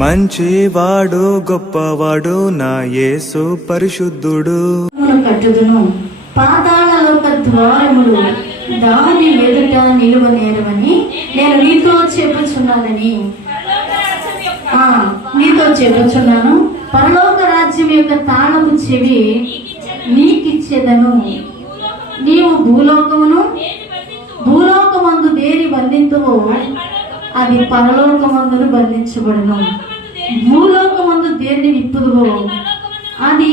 మంచివాడు గొప్పవాడు నా యేసు పరిశుద్ధుడు. కట్టుదును పాతాళలోక ద్వారములు దాని ఎదుట నిలువనేరవని నేను నీతో చెప్పుచున్నానని పరలోక రాజ్యం యొక్క తాళపు చెవి నీకిచ్చేదను. నీవు భూలోకమందు దేని బంధింతువో అది పరలోకమందును బంధించబడును. భూలోకమందు దేన్ని విప్పుదువో అది